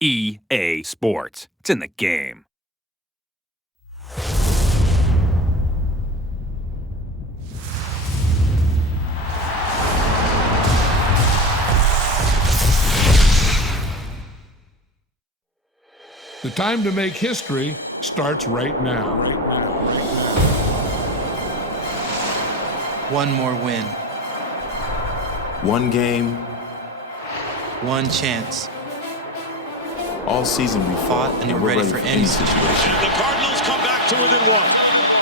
EA Sports. It's in the game. The time to make history starts right now. One more win. One game. One chance. All season we fought and we're ready for any situation. And the Cardinals come back to within one.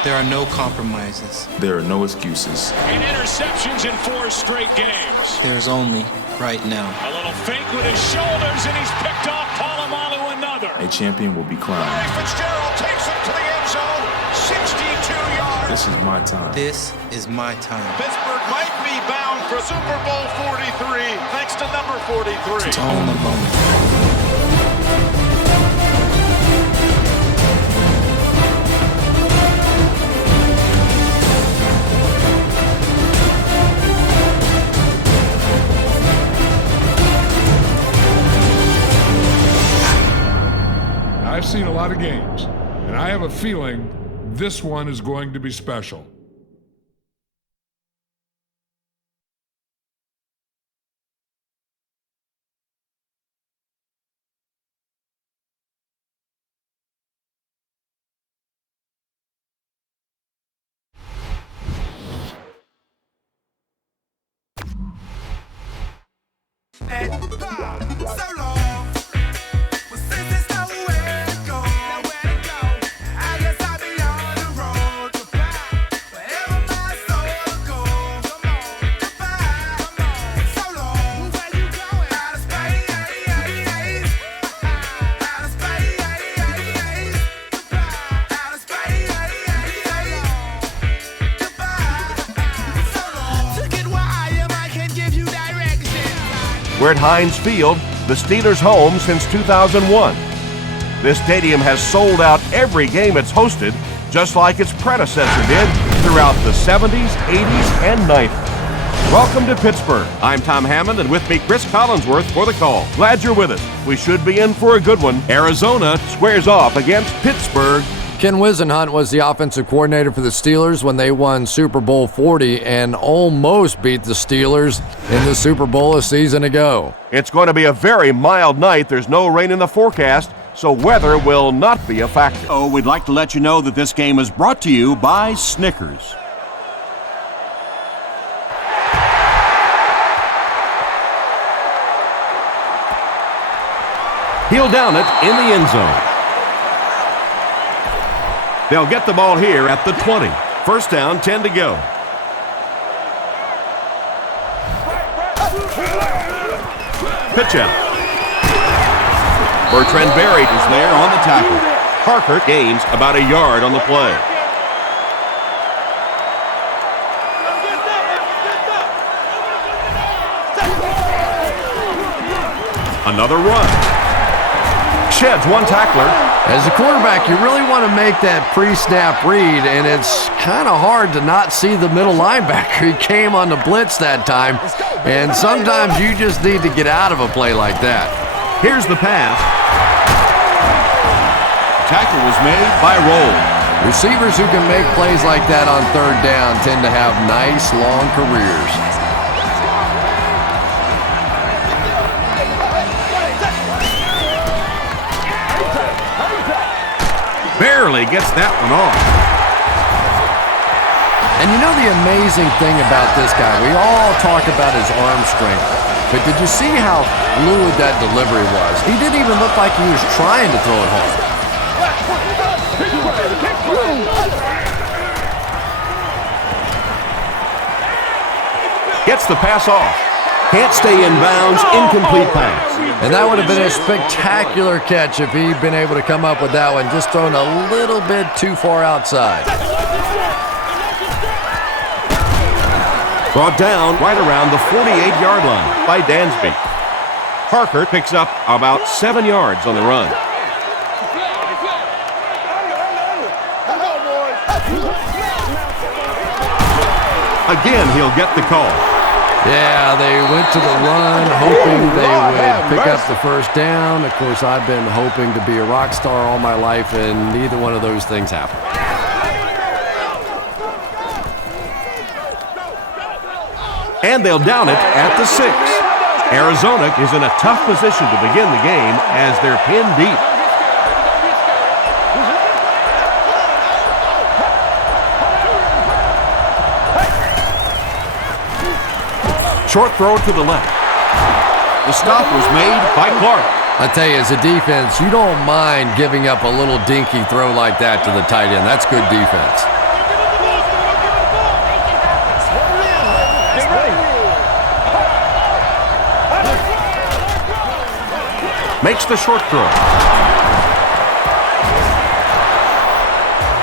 There are no compromises. There are no excuses. And interceptions in 4 straight games. There's only right now. A little fake with his shoulders, and he's picked off Polamalu another. A champion will be crowned. Fitzgerald takes him to the end zone. 62 yards. This is my time. This is my time. Pittsburgh might be bound for Super Bowl 43 thanks to number 43. To own the moment. I've seen a lot of games, and I have a feeling this one is going to be special. We're at Heinz Field, the Steelers' home since 2001. This stadium has sold out every game it's hosted, just like its predecessor did throughout the 70s, 80s, and 90s. Welcome to Pittsburgh. I'm Tom Hammond, and with me, Chris Collinsworth for the call. Glad you're with us. We should be in for a good one. Arizona squares off against Pittsburgh. Ken Wisenhunt was the offensive coordinator for the Steelers when they won Super Bowl 40 and almost beat the Steelers in the Super Bowl a season ago. It's going to be a very mild night. There's no rain in the forecast, so weather will not be a factor. Oh, we'd like to let you know that this game is brought to you by Snickers. He'll down it in the end zone. They'll get the ball here at the 20. First down, 10 to go. Pitch out. Bertrand Berry is there on the tackle. Parker gains about a yard on the play. Another run. Sheds one tackler. As a quarterback, you really want to make that pre-snap read, and it's kind of hard to not see the middle linebacker. He came on the blitz that time, and sometimes you just need to get out of a play like that. Here's the pass. Tackle was made by Roll. Receivers who can make plays like that on third down tend to have nice, long careers. Barely gets that one off. And you know the amazing thing about this guy, we all talk about his arm strength, but did you see how fluid that delivery was? He didn't even look like he was trying to throw it home. Gets the pass off. Can't stay in bounds, incomplete pass. And that would have been a spectacular catch if he'd been able to come up with that one, just thrown a little bit too far outside. Brought down right around the 48-yard line by Dansby. Parker picks up about 7 yards on the run. Again, he'll get the call. Yeah, they went to the run, hoping they would pick up the first down. Of course, I've been hoping to be a rock star all my life, and neither one of those things happened. And they'll down it at the 6. Arizona is in a tough position to begin the game as they're pinned deep. Short throw to the left. The stop was made by Clark. I tell you, as a defense, you don't mind giving up a little dinky throw like that to the tight end. That's good defense. Makes the short throw.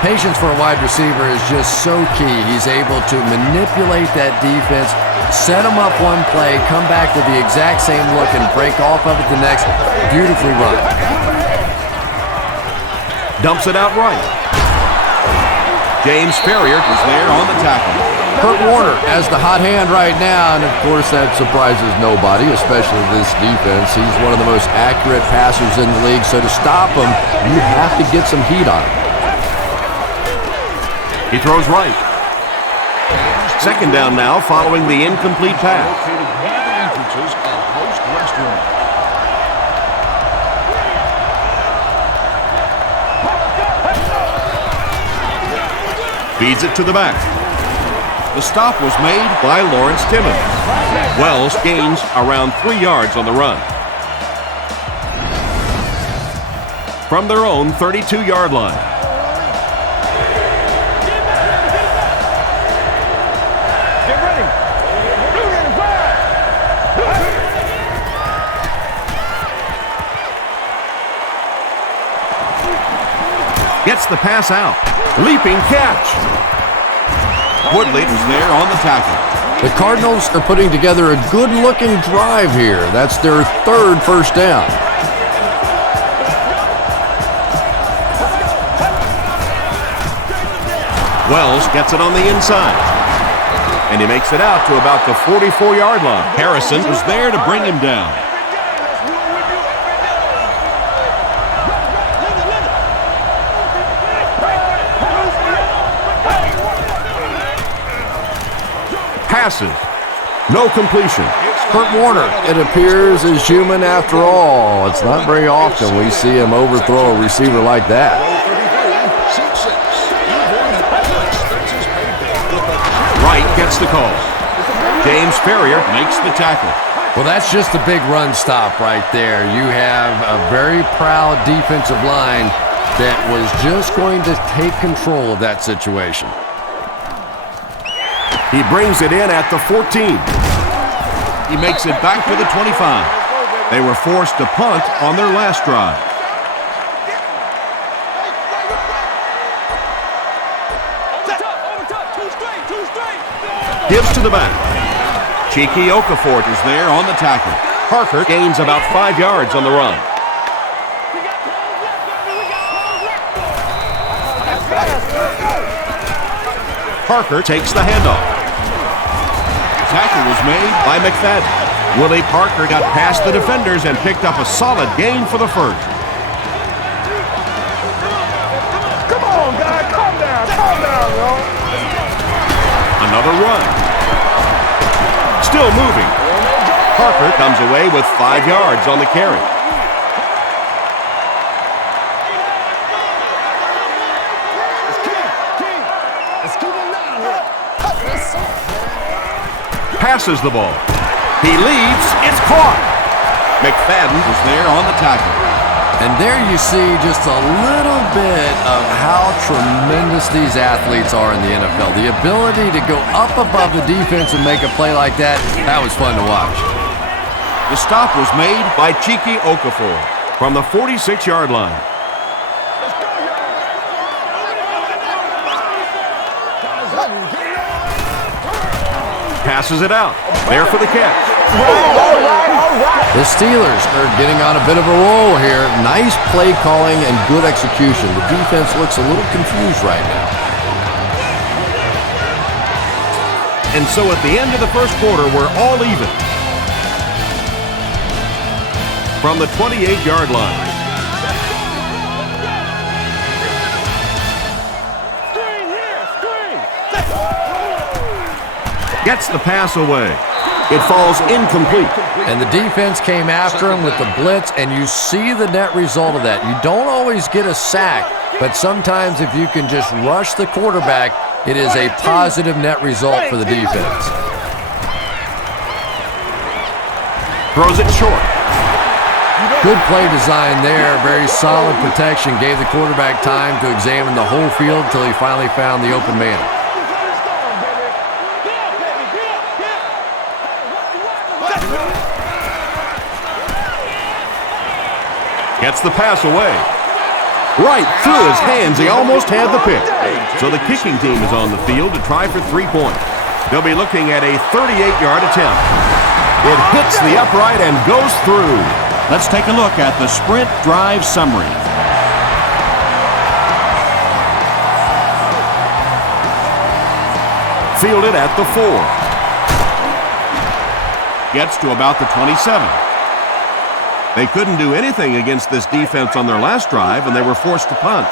Patience for a wide receiver is just so key. He's able to manipulate that defense, set them up one play, come back with the exact same look, and break off of it the next. Beautifully run. Dumps it out right. James Ferrier is there on the tackle. Kurt Warner has the hot hand right now, and of course that surprises nobody, especially this defense. He's one of the most accurate passers in the league, so to stop him, you have to get some heat on him. He throws right. Second down now following the incomplete pass. Feeds it to the back. The stop was made by Lawrence Timmons. Wells gains around 3 yards on the run. From their own 32-yard line. Gets the pass out. Leaping catch. Woodley is there on the tackle. The Cardinals are putting together a good-looking drive here. That's their third first down. Wells gets it on the inside. And he makes it out to about the 44-yard line. Harrison was there to bring him down. Passes. No completion. Kurt Warner, it appears, is human after all. It's not very often we see him overthrow a receiver like that. Wright gets the call. James Ferrier makes the tackle. Well, that's just a big run stop right there. You have a very proud defensive line that was just going to take control of that situation. He brings it in at the 14. He makes it back to the 25. They were forced to punt on their last drive. Gives to the back. Cheeky Okafor is there on the tackle. Parker gains about 5 yards on the run. Parker takes the handoff. Tackle was made by McFadden. Willie Parker got past the defenders and picked up a solid gain for the first. Come on, guys, calm down, yo. Another run. Still moving. Parker comes away with 5 yards on the carry. Passes the ball. He leads. It's caught. McFadden is there on the tackle. And there you see just a little bit of how tremendous these athletes are in the NFL. The ability to go up above the defense and make a play like that, that was fun to watch. The stop was made by Cheeky Okafor from the 46-yard line. Passes it out. There for the catch. The Steelers are getting on a bit of a roll here. Nice play calling and good execution. The defense looks a little confused right now. And so at the end of the first quarter, we're all even. From the 28-yard line. Gets the pass away. It falls incomplete. And the defense came after him with the blitz, and you see the net result of that. You don't always get a sack, but sometimes if you can just rush the quarterback, it is a positive net result for the defense. Throws it short. Good play design there. Very solid protection. Gave the quarterback time to examine the whole field until he finally found the open man. Gets the pass away. Right through his hands. He almost had the pick. So the kicking team is on the field to try for 3 points. They'll be looking at a 38-yard attempt. It hits the upright and goes through. Let's take a look at the sprint drive summary. Fielded at the 4. Gets to about the 27. They couldn't do anything against this defense on their last drive, and they were forced to punt.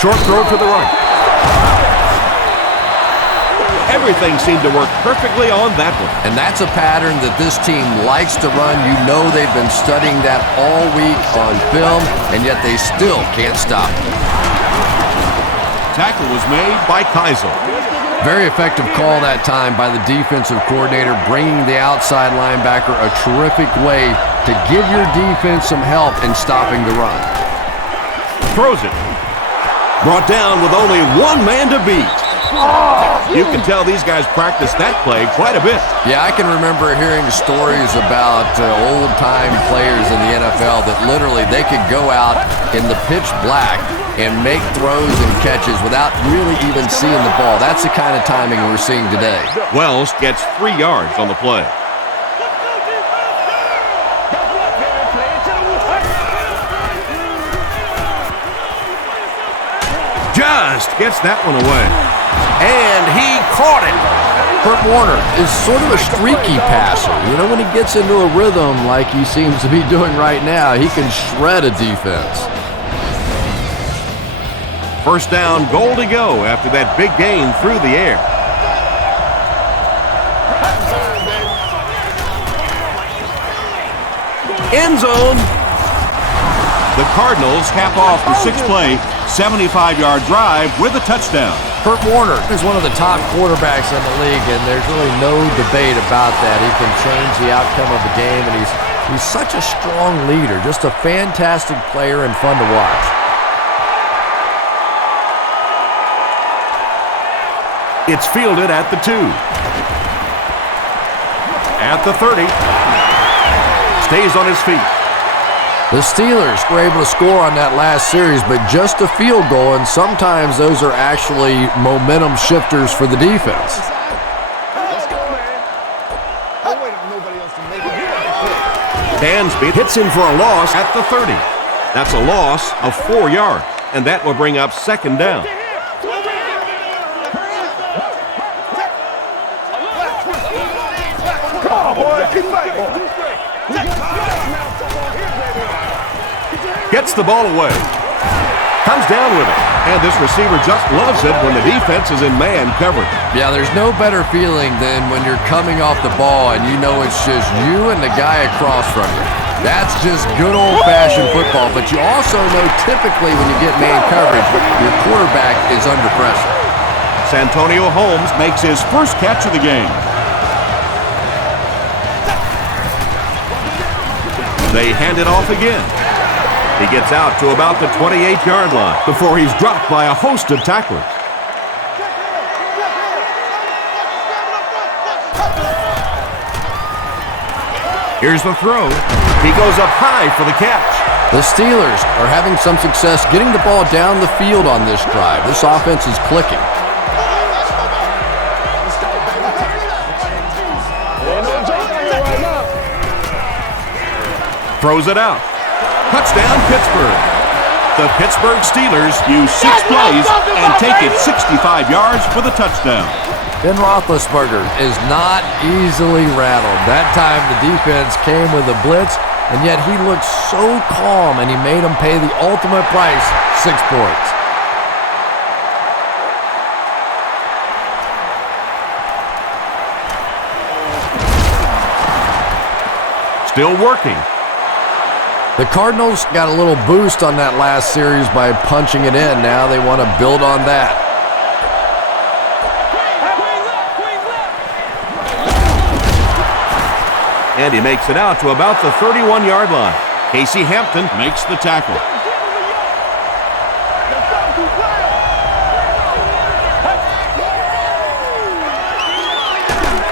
Short throw to the right. Everything seemed to work perfectly on that one. And that's a pattern that this team likes to run. You know they've been studying that all week on film, and yet they still can't stop it. Tackle was made by Keisel. Very effective call that time by the defensive coordinator, bringing the outside linebacker a terrific way to give your defense some help in stopping the run. Throws it. Brought down with only one man to beat. You can tell these guys practice that play quite a bit. Yeah, I can remember hearing stories about old-time players in the NFL that literally they could go out in the pitch black and make throws and catches without really even seeing the ball. That's the kind of timing we're seeing today. Wells gets 3 yards on the play. Just gets that one away. And he caught it. Kurt Warner is sort of a streaky passer. You know, when he gets into a rhythm like he seems to be doing right now, he can shred a defense. First down, goal to go after that big gain through the air. End zone. The Cardinals cap off the 6-play, 75-yard drive with a touchdown. Kurt Warner is one of the top quarterbacks in the league, and there's really no debate about that. He can change the outcome of the game, and he's such a strong leader, just a fantastic player and fun to watch. It's fielded at the 2. At the 30. Stays on his feet. The Steelers were able to score on that last series, but just a field goal, and sometimes those are actually momentum shifters for the defense. Dansby hits him for a loss at the 30. That's a loss of 4 yards, and that will bring up second down. Gets the ball away. Comes down with it. And this receiver just loves it when the defense is in man coverage. Yeah, there's no better feeling than when you're coming off the ball and you know it's just you and the guy across from you. That's just good old-fashioned football. But you also know typically when you get man coverage, your quarterback is under pressure. Santonio Holmes makes his first catch of the game. They hand it off again. He gets out to about the 28-yard line before he's dropped by a host of tacklers. Here's the throw. He goes up high for the catch. The Steelers are having some success getting the ball down the field on this drive. This offense is clicking. Throws it out. Touchdown, Pittsburgh. The Pittsburgh Steelers use 6 plays and take it 65 yards for the touchdown. Ben Roethlisberger is not easily rattled. That time the defense came with a blitz, and yet he looked so calm, and he made them pay the ultimate price, 6 points. Still working. The Cardinals got a little boost on that last series by punching it in. Now they want to build on that. And he makes it out to about the 31-yard line. Casey Hampton makes the tackle.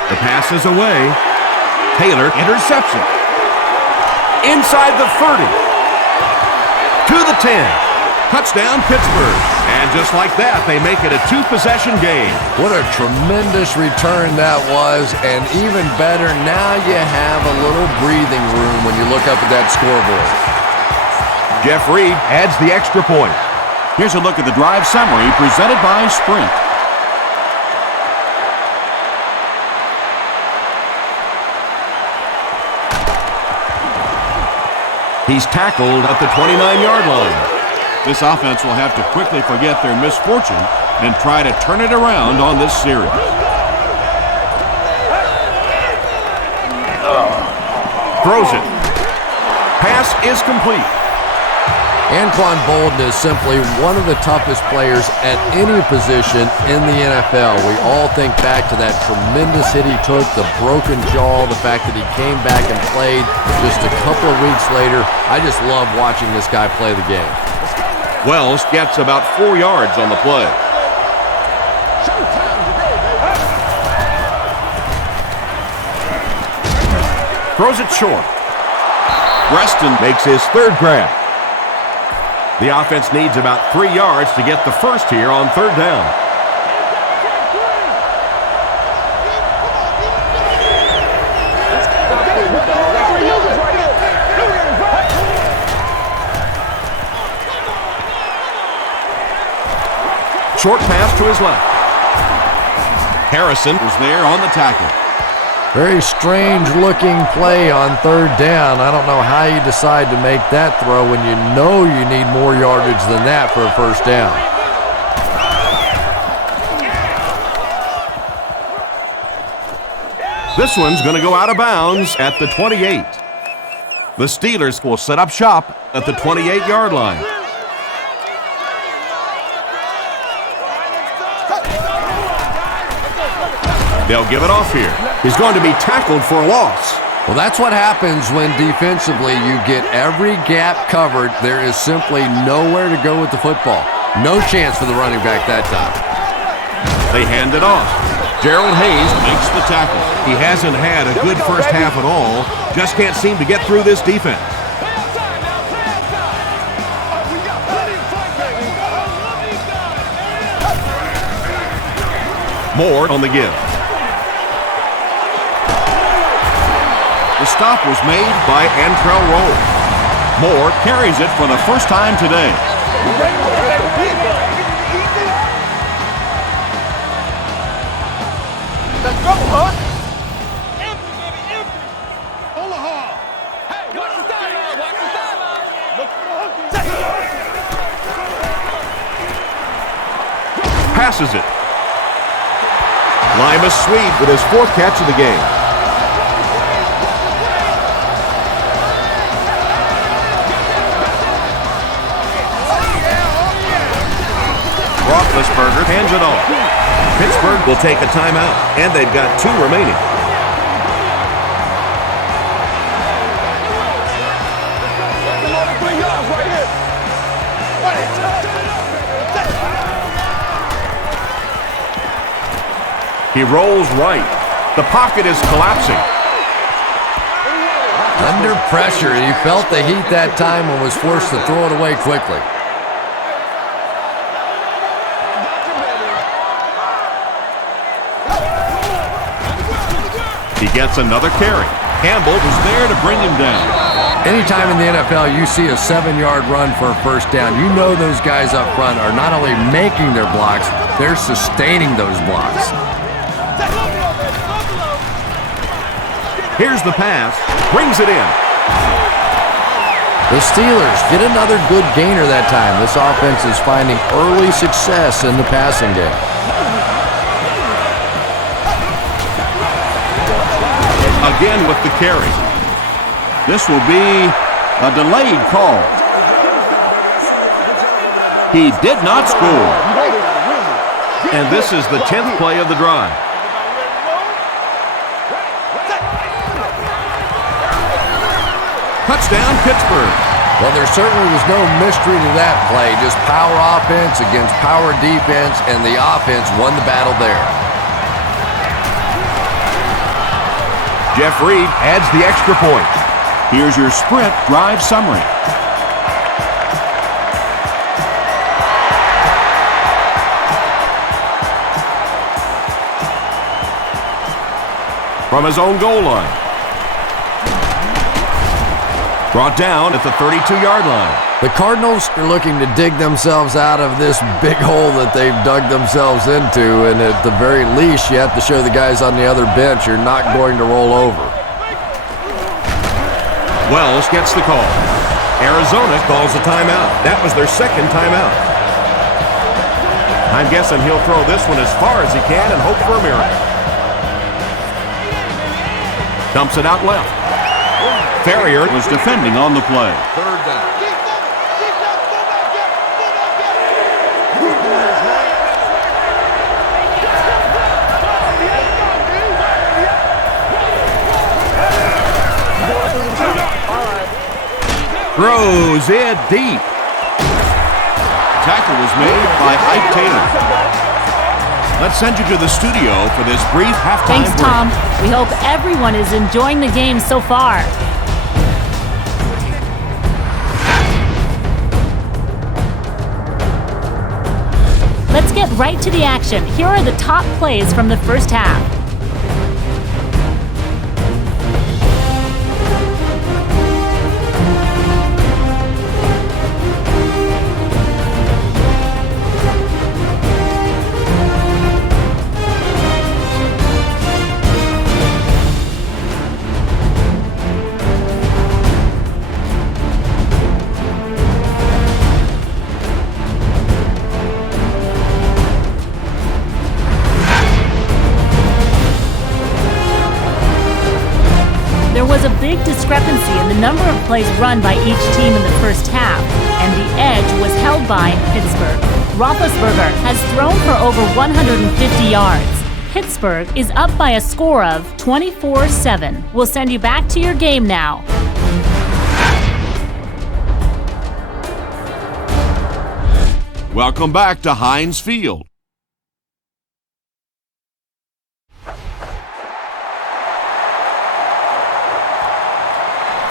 The pass is away. Taylor intercepts it. Inside the 30. To the 10. Touchdown, Pittsburgh. And just like that, they make it a 2-possession game. What a tremendous return that was, and even better, now you have a little breathing room when you look up at that scoreboard. Jeff Reed adds the extra point. Here's a look at the drive summary presented by Sprint. He's tackled at the 29-yard line. This offense will have to quickly forget their misfortune and try to turn it around on this series. Throws it. Pass is complete. Anquan Boldin is simply one of the toughest players at any position in the NFL. We all think back to that tremendous hit he took, the broken jaw, the fact that he came back and played just a couple of weeks later. I just love watching this guy play the game. Wells gets about 4 yards on the play. Throws it short. Reston makes his 3rd grab. The offense needs about 3 yards to get the first here on 3rd down. Short pass to his left. Harrison was there on the tackle. Very strange looking play on 3rd down. I don't know how you decide to make that throw when you know you need more yardage than that for a 1st down. This one's going to go out of bounds at the 28. The Steelers will set up shop at the 28-yard line. They'll give it off here. He's going to be tackled for a loss. Well, that's what happens when defensively you get every gap covered. There is simply nowhere to go with the football. No chance for the running back that time. They hand it off. Gerald Hayes makes the tackle. He hasn't had a good first half at all. Just can't seem to get through this defense. Moore on the give. The stop was made by Antrell Roll. Moore carries it for the first time today. Let's go, huh? Empty, baby, empty. Hold the hall. Hey, watch the sideline, watch the sideline. Look for the Passes it. Limas Swede with his 4th catch of the game. Roethlisberger hands it off. Pittsburgh will take a timeout, and they've got 2 remaining. He rolls right. The pocket is collapsing. Under pressure, he felt the heat that time and was forced to throw it away quickly. He gets another carry. Campbell was there to bring him down. Anytime in the NFL you see a 7-yard run for a first down, you know those guys up front are not only making their blocks, they're sustaining those blocks. Here's the pass. Brings it in. The Steelers get another good gainer that time. This offense is finding early success in the passing game. Again with the carry. This will be a delayed call. He did not score. And this is the 10th play of the drive. Touchdown, Pittsburgh. Well, there certainly was no mystery to that play. Just power offense against power defense, and the offense won the battle there. Jeff Reed adds the extra point. Here's your Sprint drive summary. From his own goal line. Brought down at the 32-yard line. The Cardinals are looking to dig themselves out of this big hole that they've dug themselves into, and at the very least, you have to show the guys on the other bench you're not going to roll over. Wells gets the call. Arizona calls a timeout. That was their second timeout. I'm guessing he'll throw this one as far as he can and hope for a miracle. Dumps it out left. Ferrier was defending on the play. Third down. Throws it deep. Tackle was made by Ike Taylor. Let's send you to the studio for this brief halftime Thanks, break. Tom. We hope everyone is enjoying the game so far. Let's get right to the action. Here are the top plays from the first half. There was a big discrepancy in the number of plays run by each team in the first half, and the edge was held by Pittsburgh. Roethlisberger has thrown for over 150 yards. Pittsburgh is up by a score of 24-7. We'll send you back to your game now. Welcome back to Heinz Field.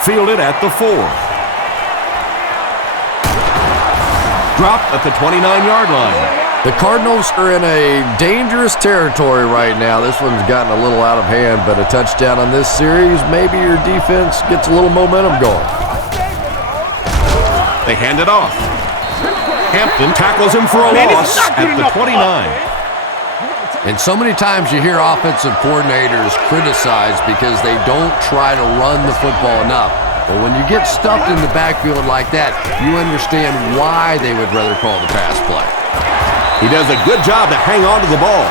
Fielded at the 4. Dropped at the 29-yard line. The Cardinals are in a dangerous territory right now. This one's gotten a little out of hand, but a touchdown on this series, maybe your defense gets a little momentum going. They hand it off. Hampton tackles him for a loss at the 29. And so many times you hear offensive coordinators criticized because they don't try to run the football enough. But when you get stuffed in the backfield like that, you understand why they would rather call the pass play. He does a good job to hang on to the ball.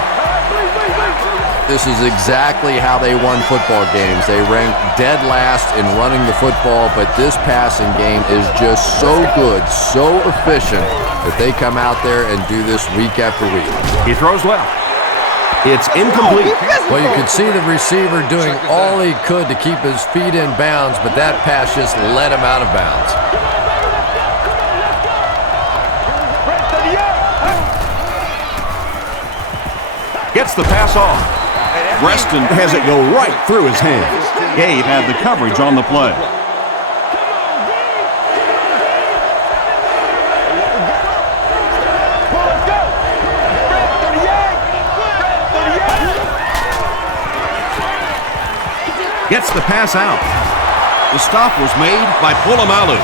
This is exactly how they won football games. They ranked dead last in running the football, but this passing game is just so good, so efficient, that they come out there and do this week after week. He throws left. It's incomplete. Well, you could see the receiver doing all he could to keep his feet in bounds, but that pass just let him out of bounds. Gets the pass off. Reston has it go right through his hands. Gabe had the coverage on the play. Gets the pass out. The stop was made by Polamalu.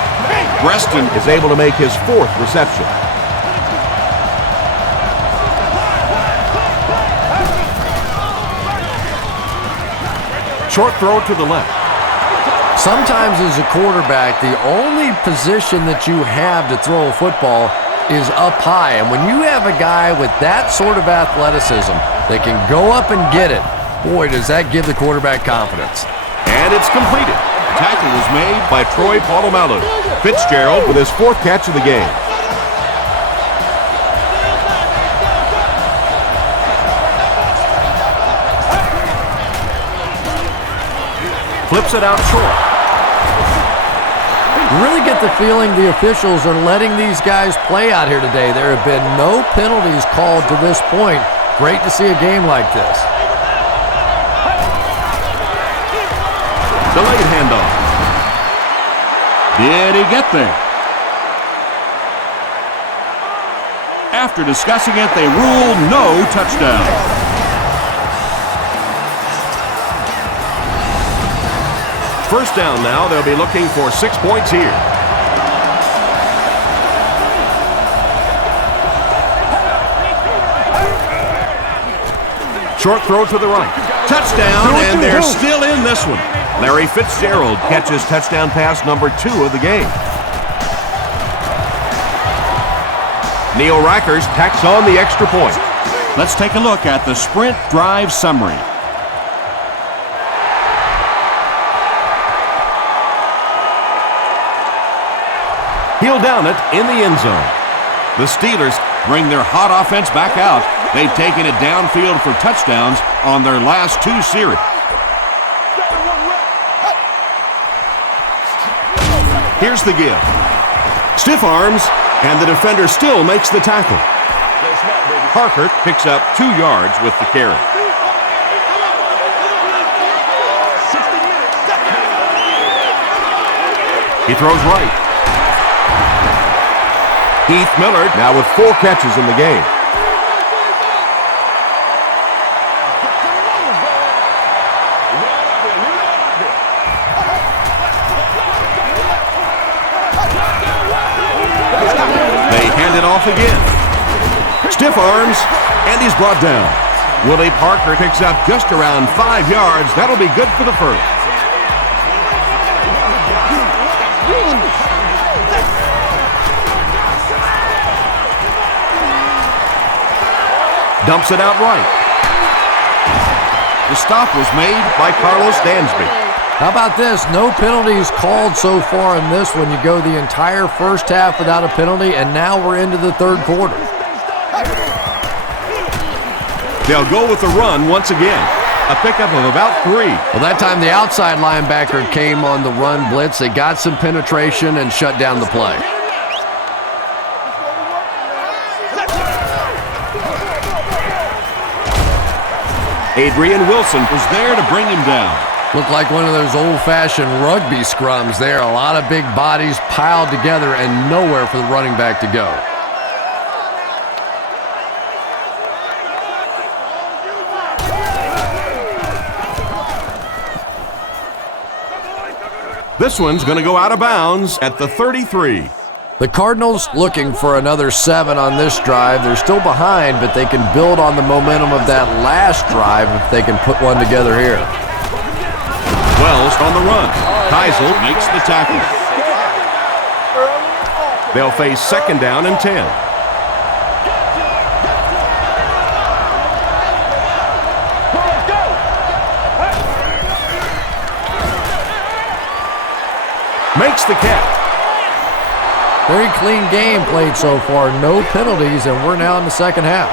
Reston is able to make his 4th reception. Short throw to the left. Sometimes as a quarterback, the only position that you have to throw a football is up high. And when you have a guy with that sort of athleticism that can go up and get it, boy, does that give the quarterback confidence. And it's completed. Tackle was made by Troy Polamalu. Fitzgerald with his 4th catch of the game. Flips it out short. You really get the feeling the officials are letting these guys play out here today. There have been no penalties called to this point. Great to see a game like this. Delayed handoff. Did he get there? After discussing it, they rule no touchdown. First down now. They'll be looking for 6 points here. Short throw to the right. Touchdown, and they're still in this one. Larry Fitzgerald catches touchdown pass number 2 of the game. Neil Rackers tacks on the extra point. Let's take a look at the sprint drive summary. He'll down it in the end zone. The Steelers bring their hot offense back out. They've taken it downfield for touchdowns on their last 2 series. Here's the give. Stiff arms, and the defender still makes the tackle. Parker picks up 2 yards with the carry. He throws right. Heath Miller now with 4 catches in the game. They hand it off again. Stiff arms, and he's brought down. Willie Parker picks up just around 5 yards. That'll be good for the first. Dumps it out right. The stop was made by Carlos Dansby. How about this? No penalties called so far in this one. You go the entire first half without a penalty, and now we're into the 3rd quarter. They'll go with the run once again. A pickup of about 3. Well, that time the outside linebacker came on the run blitz. They got some penetration and shut down the play. Adrian Wilson was there to bring him down. Looked like one of those old-fashioned rugby scrums there. A lot of big bodies piled together and nowhere for the running back to go. This one's going to go out of bounds at the 33. The Cardinals looking for another 7 on this drive. They're still behind, but they can build on the momentum of that last drive if they can put one together here. Wells on the run. Keisel makes the tackle. They'll face 2nd down and 10. Makes the catch. Very clean game played so far. No penalties, and we're now in the 2nd half.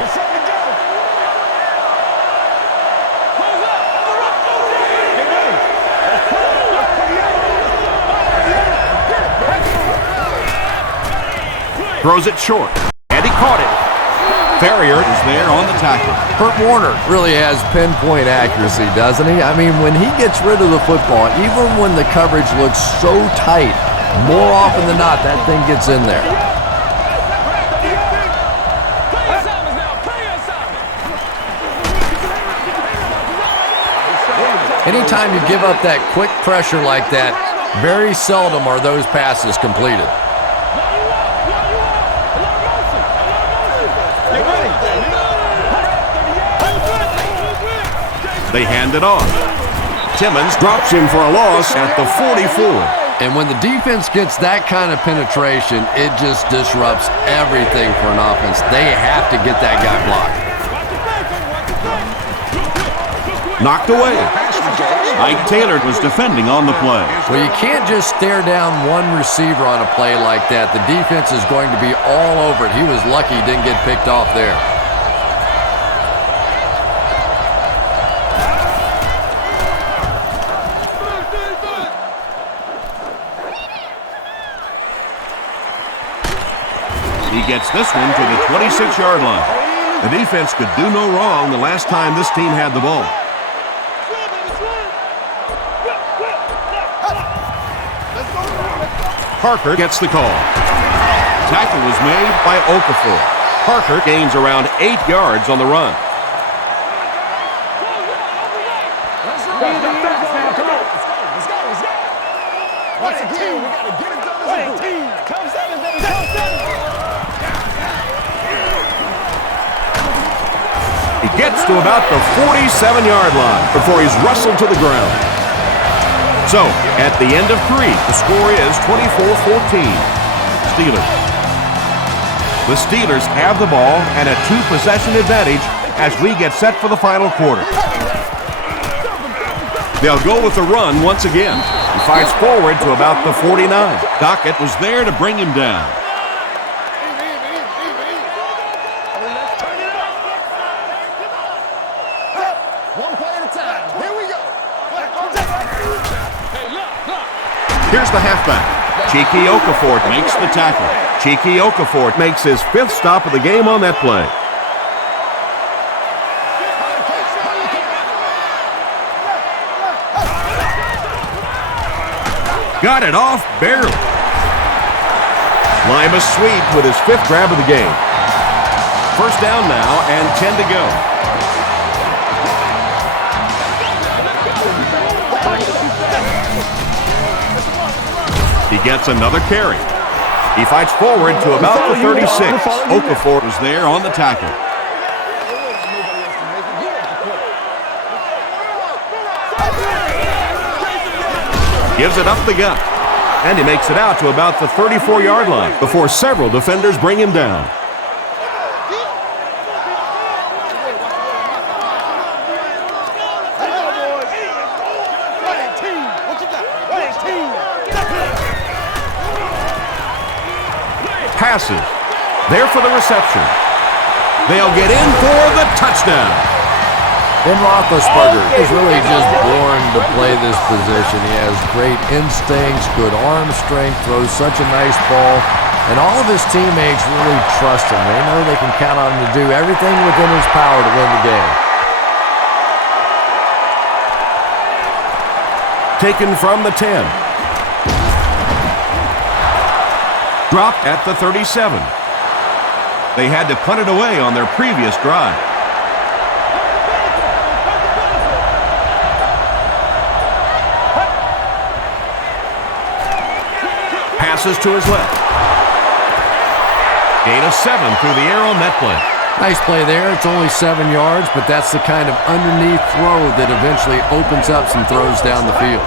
Throws it short, and he caught it. Ferrier is there on the tackle. Kurt Warner really has pinpoint accuracy, doesn't he? I mean, when he gets rid of the football, even when the coverage looks so tight, more often than not, that thing gets in there. Anytime you give up that quick pressure like that, Very seldom are those passes completed. They hand it off. Timmons drops him for a loss at the 44. And when the defense gets that kind of penetration, it just disrupts everything for an offense. They have to get that guy blocked. Knocked away. Ike Taylor was defending on the play. Well, you can't just stare down one receiver on a play like that. The defense is going to be all over it. He was lucky he didn't get picked off there. He gets this one to the 26-yard line. The defense could do no wrong the last time this team had the ball. Parker gets the call. Tackle was made by Okafor. Parker gains around 8 yards on the run. He gets to about the 47-yard line before he's wrestled to the ground. So, at the end of 3, the score is 24-14. Steelers. The Steelers have the ball and a 2-possession advantage as we get set for the final quarter. They'll go with the run once again. He fights forward to about the 49. Dockett was there to bring him down. Here's the halfback. Cheeky Okafor makes the tackle. Cheeky Okafor makes his 5th stop of the game on that play. Got it off barely. Lima Sweet with his 5th grab of the game. First down now and 10 to go. He gets another carry. He fights forward to about the 36. Okafor was there on the tackle. Gives it up the gut. And he makes it out to about the 34-yard line before several defenders bring him down. Passes. There for the reception. They'll get in for the touchdown. Ben Roethlisberger is really just born to play this position. He has great instincts, good arm strength, throws such a nice ball, and all of his teammates really trust him. They know they can count on him to do everything within his power to win the game. Taken from the 10. Dropped at the 37. They had to punt it away on their previous drive. Passes to his left. Gain of 7 through the air on that play. Nice play there. It's only 7 yards, but that's the kind of underneath throw that eventually opens up some throws down the field.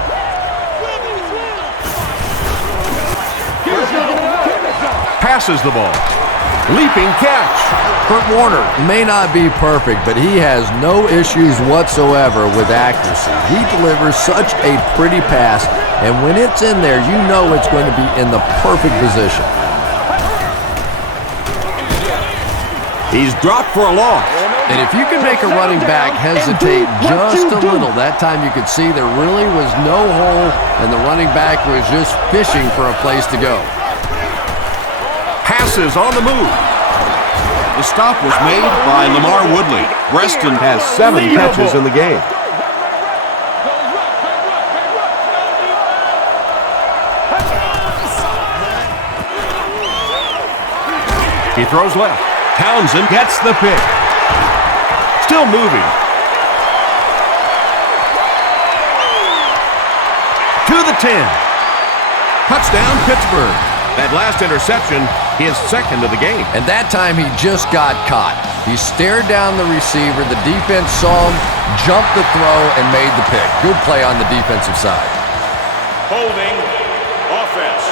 Passes the ball. Leaping catch. Kurt Warner may not be perfect, but he has no issues whatsoever with accuracy. He delivers such a pretty pass, and when it's in there, you know it's going to be in the perfect position. He's dropped for a loss. And if you can make a running back hesitate just a little, that time you could see there really was no hole, and the running back was just fishing for a place to go. Passes on the move. The stop was made by Lamar Woodley. Reston has 7 catches in the game. He throws left. Townsend gets the pick. Still moving. To the 10. Touchdown, Pittsburgh. That last interception, his second of the game. And that time he just got caught. He stared down the receiver. The defense saw him, jumped the throw, and made the pick. Good play on the defensive side. Holding offense.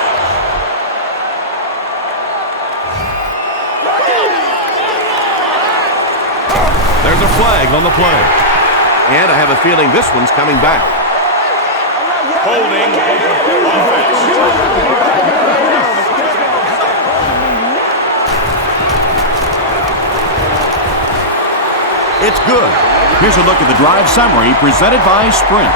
There's a flag on the play. And I have a feeling this one's coming back. Holding offense. It's good. Here's a look at the drive summary presented by Sprint.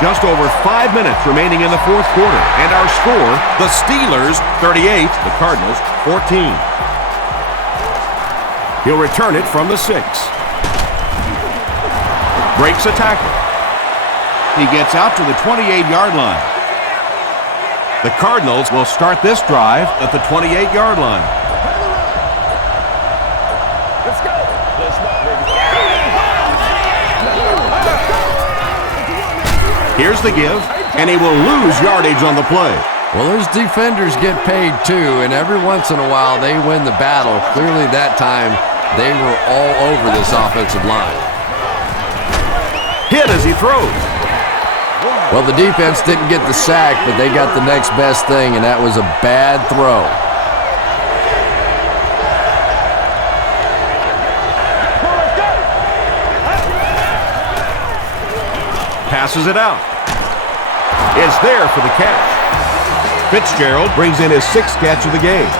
Just over 5 minutes remaining in the fourth quarter. And our score, the Steelers 38, the Cardinals 14. He'll return it from the 6. Breaks a tackle. He gets out to the 28-yard line. The Cardinals will start this drive at the 28-yard line. Let's go. Let's go, baby. Here's the give, and he will lose yardage on the play. Well, those defenders get paid too, and every once in a while they win the battle. Clearly that time they were all over this offensive line. Hit as he throws. Well, the defense didn't get the sack, but they got the next best thing, and that was a bad throw. Passes it out. It's there for the catch. Fitzgerald brings in his 6th catch of the game.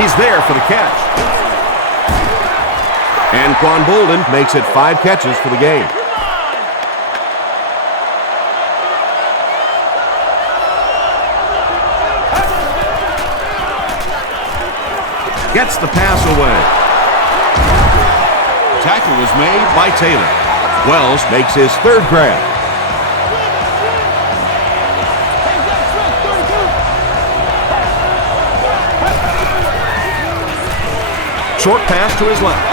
He's there for the catch. And Quan Bolden makes it 5 catches for the game. Gets the pass away. Tackle was made by Taylor. Wells makes his 3rd grab. Short pass to his left.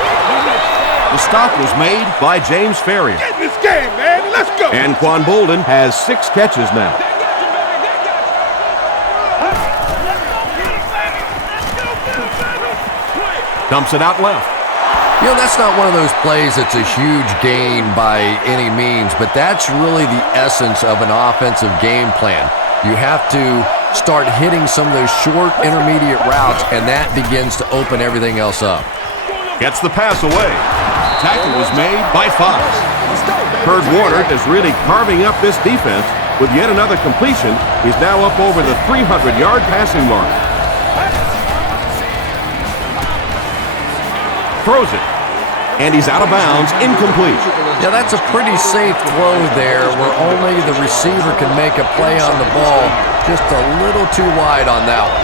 The stop was made by James Ferrier. Get in this game, man. Let's go. And Quan Bolden has 6 catches now. Dumps it out left. You know, that's not one of those plays that's a huge gain by any means, but that's really the essence of an offensive game plan. You have to start hitting some of those short intermediate routes, and that begins to open everything else up. Gets the pass away. Tackle was made by Fox. Herb Warner is really carving up this defense with yet another completion. He's now up over the 300-yard passing mark. Throws it. And he's out of bounds, incomplete. Yeah, that's a pretty safe throw there where only the receiver can make a play on the ball. Just a little too wide on that one.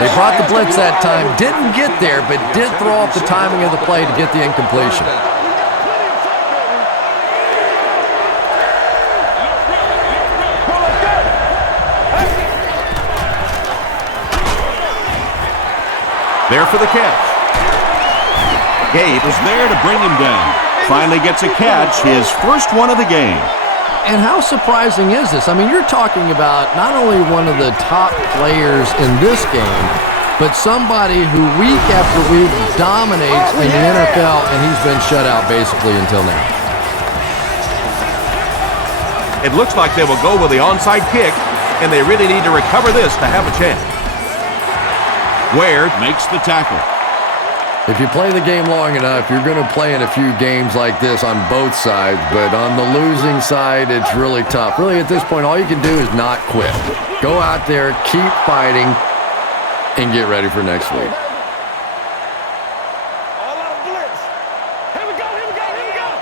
They brought the blitz that time. Didn't get there, but did throw off the timing of the play to get the incompletion. There for the catch. Gabe is there to bring him down. Finally gets a catch, his first one of the game. And how surprising is this? I mean, you're talking about not only one of the top players in this game, but somebody who week after week dominates in the NFL, and he's been shut out basically until now. It looks like they will go with the onside kick, and they really need to recover this to have a chance. Ware makes the tackle. If you play the game long enough, you're going to play in a few games like this on both sides, but on the losing side, it's really tough. Really, at this point, all you can do is not quit. Go out there, keep fighting, and get ready for next week. All out blitz. Here we go, here we go, here we go.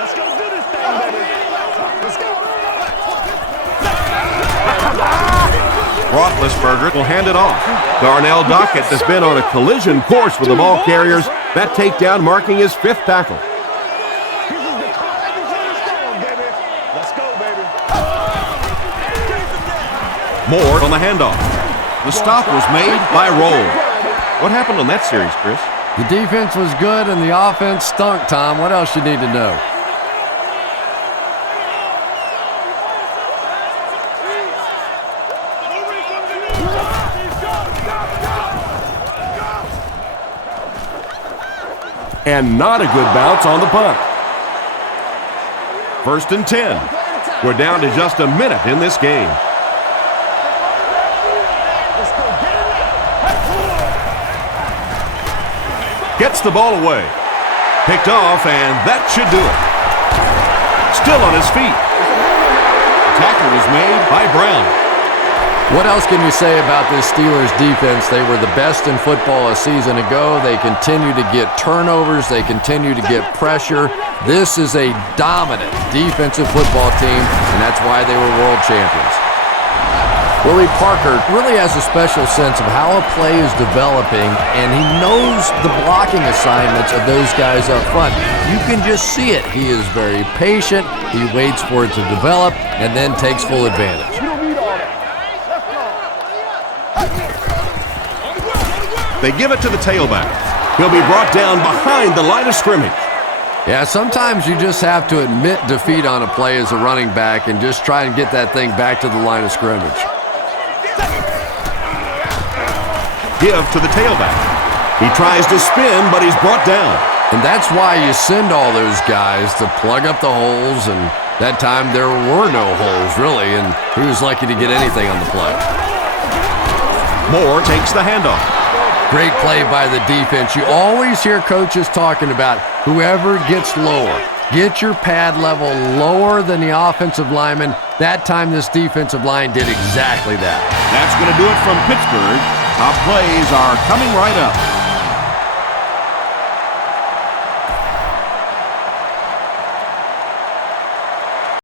Let's go do this thing, baby. Let's go. Roethlisberger will hand it off. Darnell Dockett has been on a collision course with the ball carriers. That takedown marking his 5th tackle. Moore on the handoff. The stop was made by Roll. What happened on that series, Chris? The defense was good and the offense stunk, Tom. What else you need to know? And not a good bounce on the punt. 1st and 10. We're down to just a minute in this game. Gets the ball away. Picked off, and that should do it. Still on his feet. Tackle was made by Brown. What else can you say about this Steelers defense? They were the best in football a season ago. They continue to get turnovers. They continue to get pressure. This is a dominant defensive football team, and that's why they were world champions. Willie Parker really has a special sense of how a play is developing, and he knows the blocking assignments of those guys up front. You can just see it. He is very patient. He waits for it to develop and then takes full advantage. They give it to the tailback. He'll be brought down behind the line of scrimmage. Yeah, sometimes you just have to admit defeat on a play as a running back and just try and get that thing back to the line of scrimmage. Give to the tailback. He tries to spin, but he's brought down. And that's why you send all those guys to plug up the holes, and that time there were no holes, really, and he was lucky to get anything on the play. Moore takes the handoff. Great play by the defense. You always hear coaches talking about whoever gets lower. Get your pad level lower than the offensive lineman. That time this defensive line did exactly that. That's going to do it from Pittsburgh. Top plays are coming right up.